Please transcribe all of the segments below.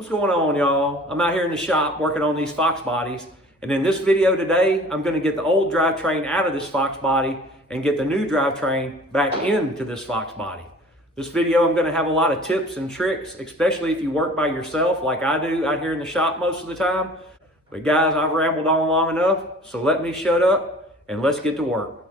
What's going on, y'all? I'm out here in the shop working on these Foxbodies, and in this video today I'm going to get the old drivetrain out of this Foxbody and get the new drivetrain back into this Foxbody. This video I'm going to have a lot of tips and tricks, especially if you work by yourself like I do out here in the shop most of the time. But guys, I've rambled on long enough, so let me shut up and let's get to work.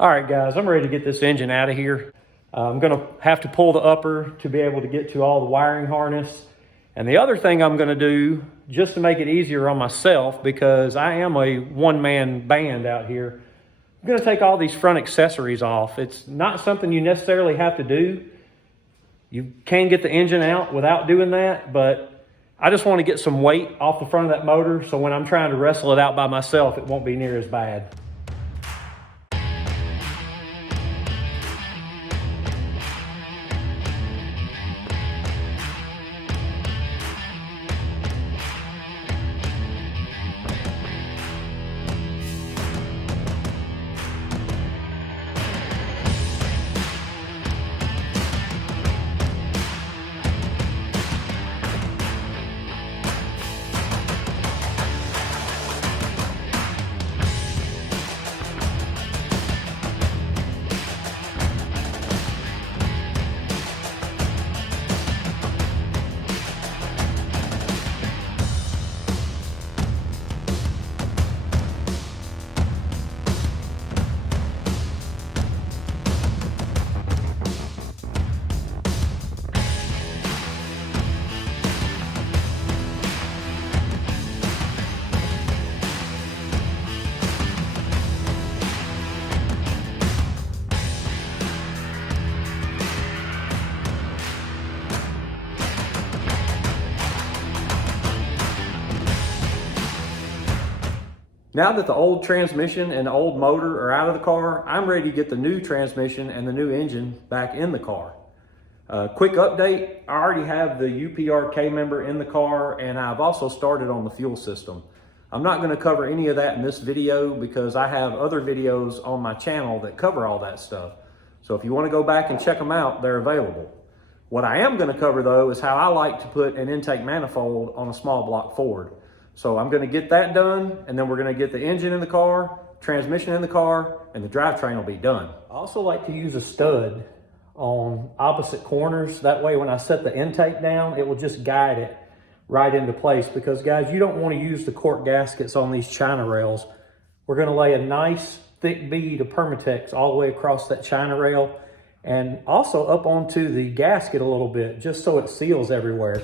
All right, guys, I'm ready to get this engine out of here. I'm gonna have to pull the upper to be able to get to all the wiring harness. And the other thing I'm gonna do, just to make it easier on myself, because I am a one-man band out here, I'm gonna take all these front accessories off. It's not something you necessarily have to do. You can get the engine out without doing that, but I just wanna get some weight off the front of that motor, so when I'm trying to wrestle it out by myself, it won't be near as bad. Now that the old transmission and the old motor are out of the car, I'm ready to get the new transmission and the new engine back in the car. Quick update, I already have the UPRK member in the car, and I've also started on the fuel system. I'm not gonna cover any of that in this video because I have other videos on my channel that cover all that stuff. So if you wanna go back and check them out, they're available. What I am gonna cover though is how I like to put an intake manifold on a small block Ford. So I'm gonna get that done, and then we're gonna get the engine in the car, transmission in the car, and the drivetrain will be done. I also like to use a stud on opposite corners. That way when I set the intake down, it will just guide it right into place, because guys, you don't wanna use the cork gaskets on these China rails. We're gonna lay a nice thick bead of Permatex all the way across that China rail, and also up onto the gasket a little bit, just so it seals everywhere.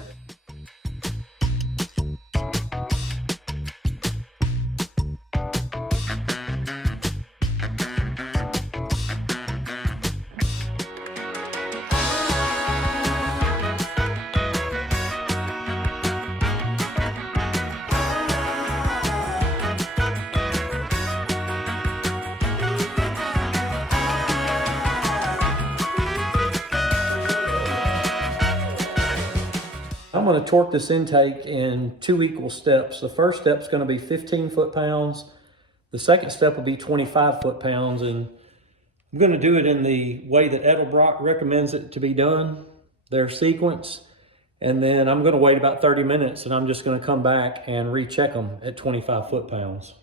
going to torque this intake in 2 equal steps. The first step is going to be 15 foot-pounds. The second step will be 25 foot-pounds, and I'm going to do it in the way that Edelbrock recommends it to be done, their sequence. And then I'm going to wait about 30 minutes, and I'm just going to come back and recheck them at 25 foot-pounds.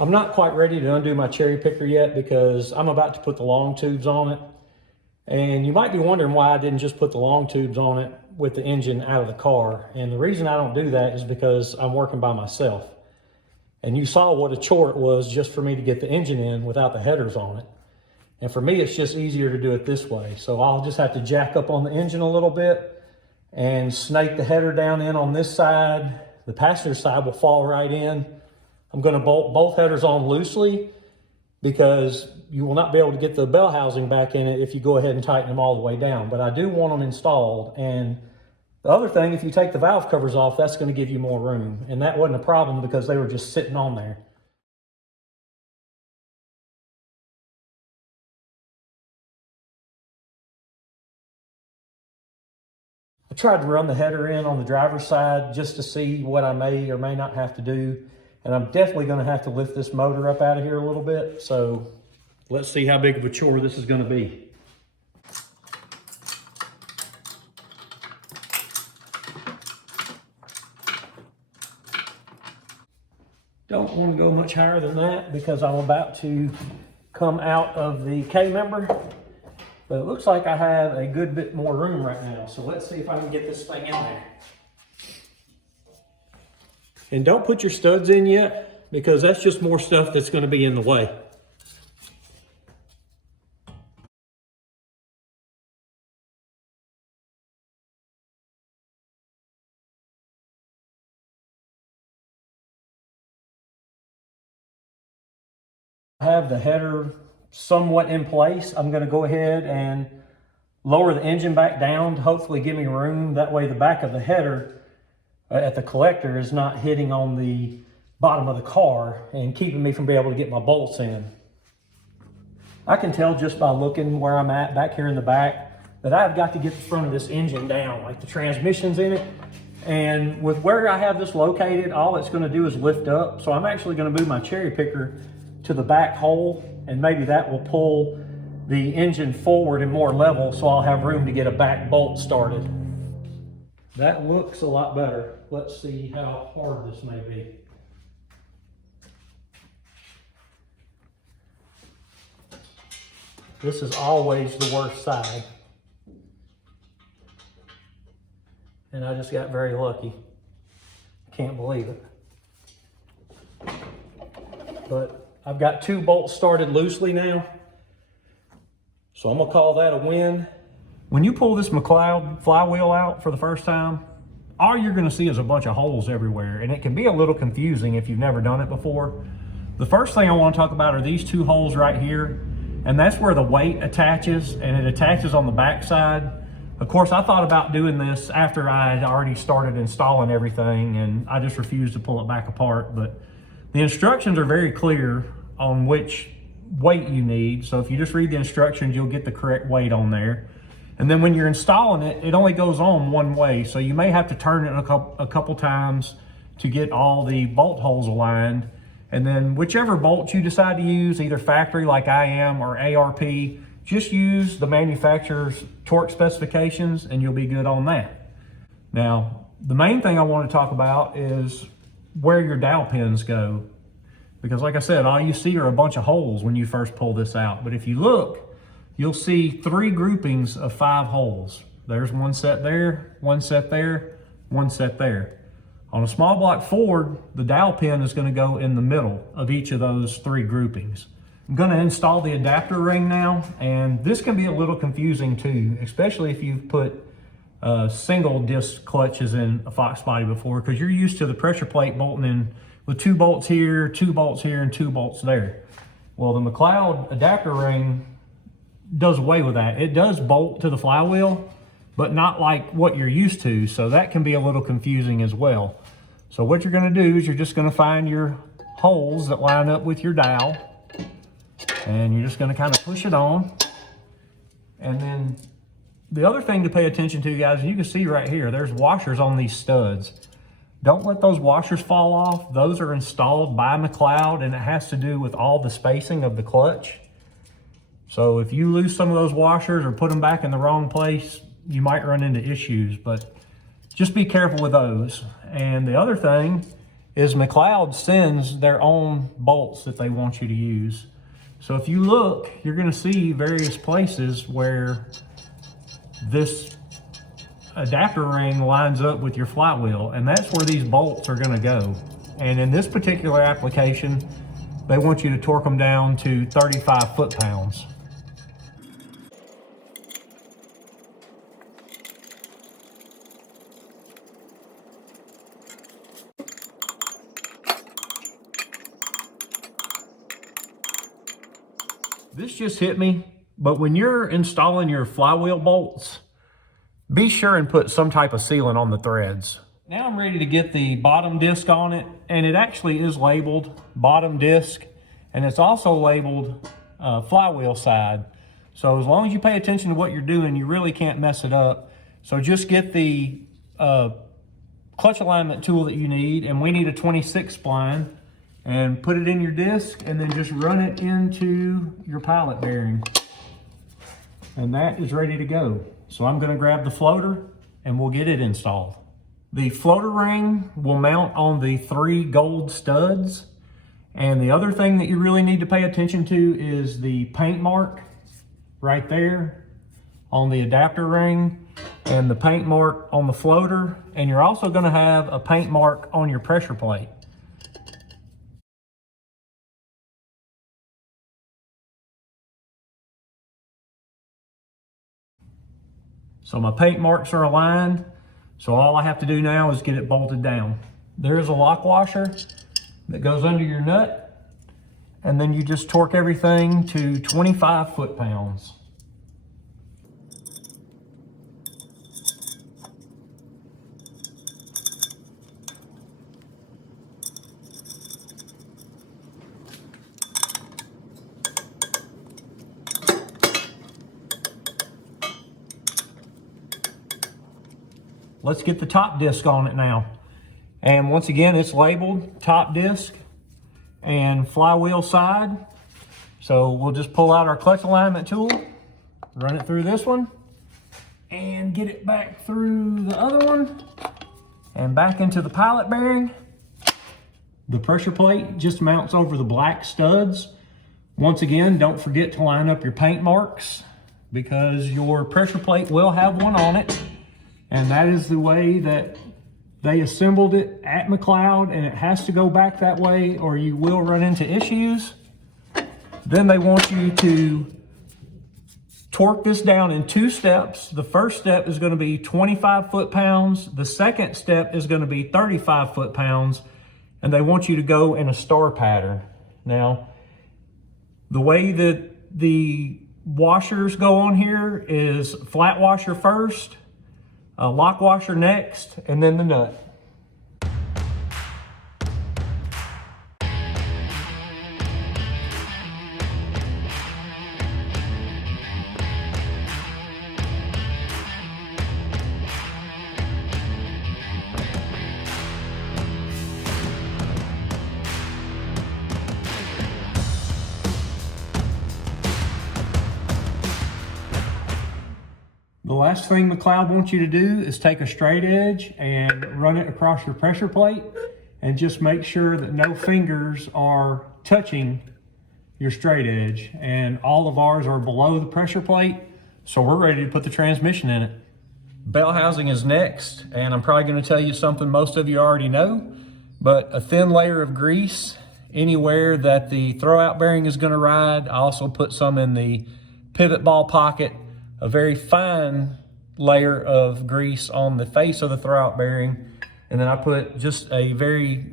I'm not quite ready to undo my cherry picker yet because I'm about to put the long tubes on it. And you might be wondering why I didn't just put the long tubes on it with the engine out of the car. And the reason I don't do that is because I'm working by myself. And you saw what a chore it was just for me to get the engine in without the headers on it. And for me, it's just easier to do it this way. So I'll just have to jack up on the engine a little bit and snake the header down in on this side. The passenger side will fall right in. I'm going to bolt both headers on loosely because you will not be able to get the bell housing back in it if you go ahead and tighten them all the way down. But I do want them installed. And the other thing, if you take the valve covers off, that's going to give you more room. And that wasn't a problem because they were just sitting on there. I tried to run the header in on the driver's side just to see what I may or may not have to do. And I'm definitely going to have to lift this motor up out of here a little bit. So let's see how big of a chore this is going to be. Don't want to go much higher than that because I'm about to come out of the K-member. But it looks like I have a good bit more room right now. So let's see if I can get this thing in there. And don't put your studs in yet because that's just more stuff that's going to be in the way. I have the header somewhat in place. I'm going to go ahead and lower the engine back down to hopefully give me room. That way the back of the header at the collector is not hitting on the bottom of the car and keeping me from being able to get my bolts in. I can tell just by looking where I'm at back here in the back that I've got to get the front of this engine down, like the transmission's in it. And with where I have this located, all it's going to do is lift up. So I'm actually going to move my cherry picker to the back hole, and maybe that will pull the engine forward and more level so I'll have room to get a back bolt started. That looks a lot better. Let's see how hard this may be. This is always the worst side. And I just got very lucky. Can't believe it. But I've got 2 bolts started loosely now. So I'm gonna call that a win. When you pull this McLeod flywheel out for the first time, all you're gonna see is a bunch of holes everywhere, and it can be a little confusing if you've never done it before. The first thing I wanna talk about are these 2 holes right here, and that's where the weight attaches, and it attaches on the back side. Of course, I thought about doing this after I had already started installing everything, and I just refused to pull it back apart, but the instructions are very clear on which weight you need. So if you just read the instructions, you'll get the correct weight on there. And then when you're installing it, it only goes on one way. So you may have to turn it a couple times to get all the bolt holes aligned. And then whichever bolt you decide to use, either factory like I am or ARP, just use the manufacturer's torque specifications and you'll be good on that. Now, the main thing I want to talk about is where your dowel pins go. Because like I said, all you see are a bunch of holes when you first pull this out. But if you look, you'll see 3 groupings of 5 holes. There's one set there, one set there, one set there. On a small block Ford, the dowel pin is going to go in the middle of each of those 3 groupings. I'm going to install the adapter ring now, and this can be a little confusing too, especially if you've put single disc clutches in a Foxbody before, because you're used to the pressure plate bolting in with 2 bolts here, 2 bolts here, and 2 bolts there. Well, the McLeod adapter ring does away with that. It does bolt to the flywheel, but not like what you're used to, so that can be a little confusing as well. So what you're going to do is you're just going to find your holes that line up with your dowel, and you're just going to kind of push it on. And then the other thing to pay attention to, guys, you can see right here, there's washers on these studs. Don't let those washers fall off. Those are installed by McLeod, and it has to do with all the spacing of the clutch. So if you lose some of those washers or put them back in the wrong place, you might run into issues, but just be careful with those. And the other thing is McLeod sends their own bolts that they want you to use. So if you look, you're going to see various places where this adapter ring lines up with your flywheel, and that's where these bolts are going to go. And in this particular application, they want you to torque them down to 35 foot-pounds. This just hit me, but when you're installing your flywheel bolts, be sure and put some type of sealant on the threads. Now I'm ready to get the bottom disc on it, and it actually is labeled bottom disc, and it's also labeled flywheel side. So as long as you pay attention to what you're doing, you really can't mess it up. So just get the clutch alignment tool that you need, and we need a 26 spline, and put it in your disc, and then just run it into your pilot bearing. And that is ready to go. So I'm going to grab the floater and we'll get it installed. The floater ring will mount on the 3 gold studs. And the other thing that you really need to pay attention to is the paint mark right there on the adapter ring, and the paint mark on the floater. And you're also going to have a paint mark on your pressure plate. So my paint marks are aligned, so all I have to do now is get it bolted down. There's a lock washer that goes under your nut, and then you just torque everything to 25 foot-pounds. Let's get the top disc on it now. And once again, it's labeled top disc and flywheel side. So we'll just pull out our clutch alignment tool, run it through this one, and get it back through the other one, and back into the pilot bearing. The pressure plate just mounts over the black studs. Once again, don't forget to line up your paint marks, because your pressure plate will have one on it. And that is the way that they assembled it at McLeod, and it has to go back that way or you will run into issues. Then they want you to torque this down in 2 steps. The first step is going to be 25 foot-pounds. The second step is going to be 35 foot-pounds, and they want you to go in a star pattern. Now, the way that the washers go on here is flat washer first, a lock washer next, and then the nut. The last thing McLeod wants you to do is take a straight edge and run it across your pressure plate, and just make sure that no fingers are touching your straight edge. And all of ours are below the pressure plate, so we're ready to put the transmission in it. Bell housing is next, and I'm probably going to tell you something most of you already know, but a thin layer of grease anywhere that the throwout bearing is going to ride. I also put some in the pivot ball pocket. A very fine layer of grease on the face of the throwout bearing, and then I put just a very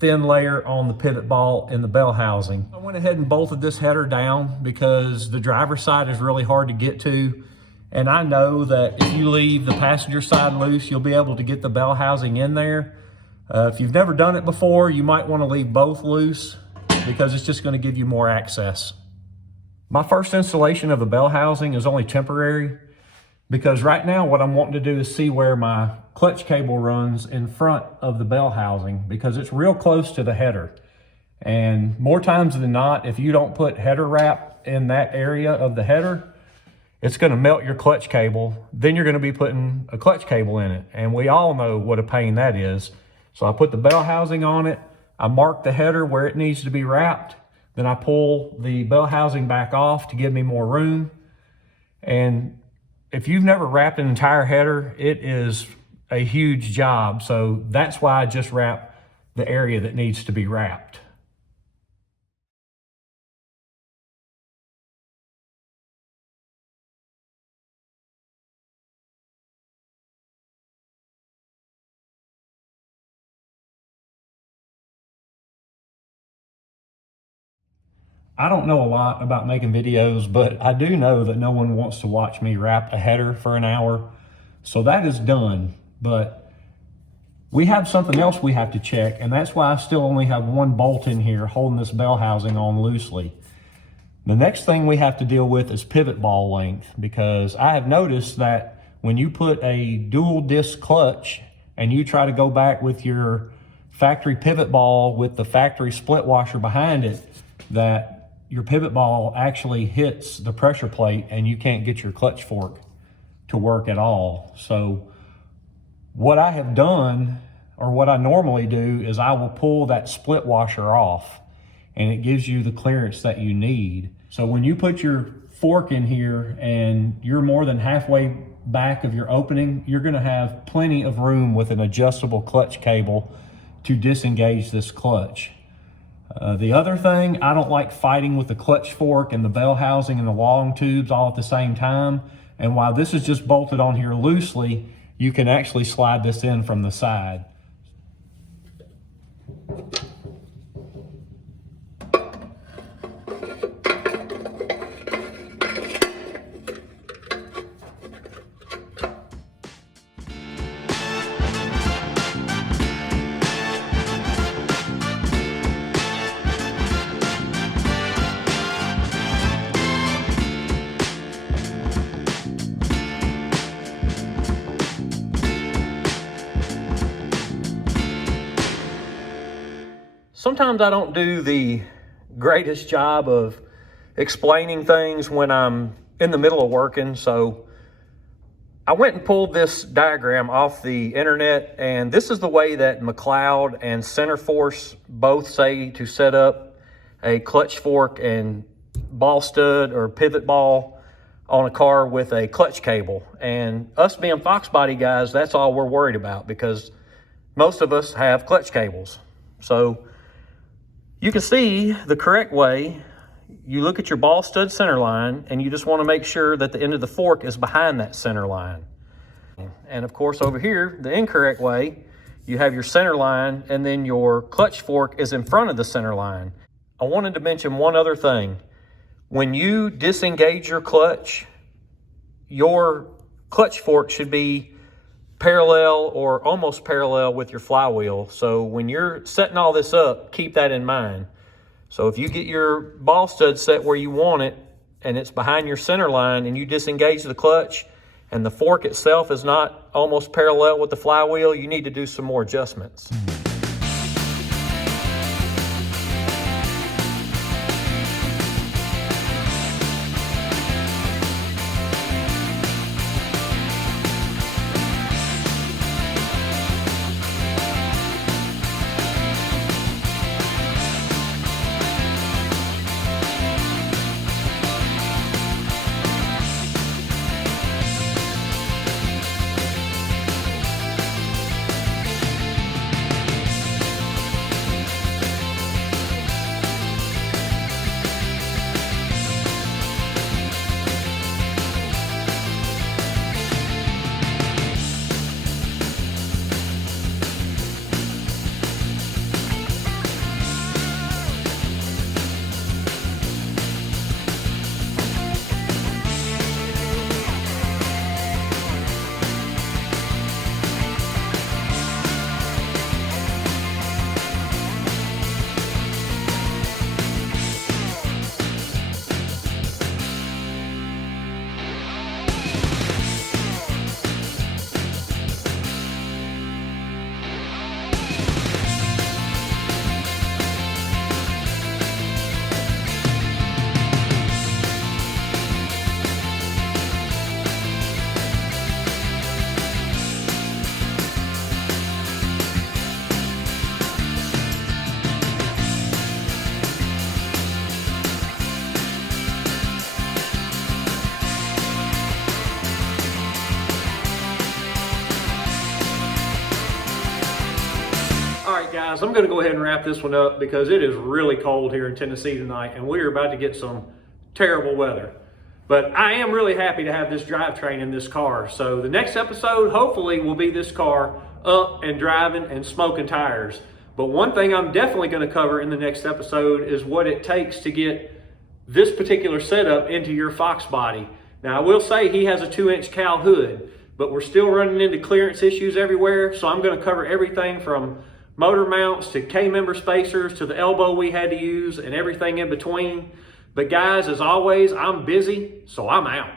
thin layer on the pivot ball and the bell housing. I went ahead and bolted this header down because the driver's side is really hard to get to, and I know that if you leave the passenger side loose, you'll be able to get the bell housing in there. If you've never done it before, you might want to leave both loose because it's just going to give you more access. My first installation of the bell housing is only temporary, because right now what I'm wanting to do is see where my clutch cable runs in front of the bell housing, because it's real close to the header. And more times than not, if you don't put header wrap in that area of the header, it's going to melt your clutch cable. Then you're going to be putting a clutch cable in it. And we all know what a pain that is. So I put the bell housing on it. I mark the header where it needs to be wrapped. Then I pull the bell housing back off to give me more room. And if you've never wrapped an entire header, it is a huge job. So that's why I just wrap the area that needs to be wrapped. I don't know a lot about making videos, but I do know that no one wants to watch me wrap a header for an hour. So that is done, but we have something else we have to check, and that's why I still only have one bolt in here holding this bell housing on loosely. The next thing we have to deal with is pivot ball length, because I have noticed that when you put a dual disc clutch and you try to go back with your factory pivot ball with the factory split washer behind it, that your pivot ball actually hits the pressure plate and you can't get your clutch fork to work at all. So what I have done, or what I normally do, is I will pull that split washer off, and it gives you the clearance that you need. So when you put your fork in here and you're more than halfway back of your opening, you're gonna have plenty of room with an adjustable clutch cable to disengage this clutch. The other thing, I don't like fighting with the clutch fork and the bell housing and the long tubes all at the same time. And while this is just bolted on here loosely, you can actually slide this in from the side. Sometimes I don't do the greatest job of explaining things when I'm in the middle of working, so I went and pulled this diagram off the internet, and this is the way that McLeod and Centerforce both say to set up a clutch fork and ball stud or pivot ball on a car with a clutch cable. And us being Foxbody guys, that's all we're worried about, because most of us have clutch cables. So you can see the correct way. You look at your ball stud center line, and you just want to make sure that the end of the fork is behind that center line. And of course over here, the incorrect way, you have your center line and then your clutch fork is in front of the center line. I wanted to mention one other thing. When you disengage your clutch fork should be parallel or almost parallel with your flywheel. So when you're setting all this up, keep that in mind. So if you get your ball stud set where you want it and it's behind your center line and you disengage the clutch and the fork itself is not almost parallel with the flywheel, you need to do some more adjustments. right, guys, I'm going to go ahead and wrap this one up because it is really cold here in Tennessee tonight and we are about to get some terrible weather. But I am really happy to have this drivetrain in this car. So the next episode hopefully will be this car up and driving and smoking tires. But one thing I'm definitely going to cover in the next episode is what it takes to get this particular setup into your Foxbody. Now I will say he has a 2-inch cowl hood, but we're still running into clearance issues everywhere. So I'm going to cover everything from motor mounts to K-member spacers to the elbow we had to use and everything in between. But guys, as always, I'm busy, so I'm out.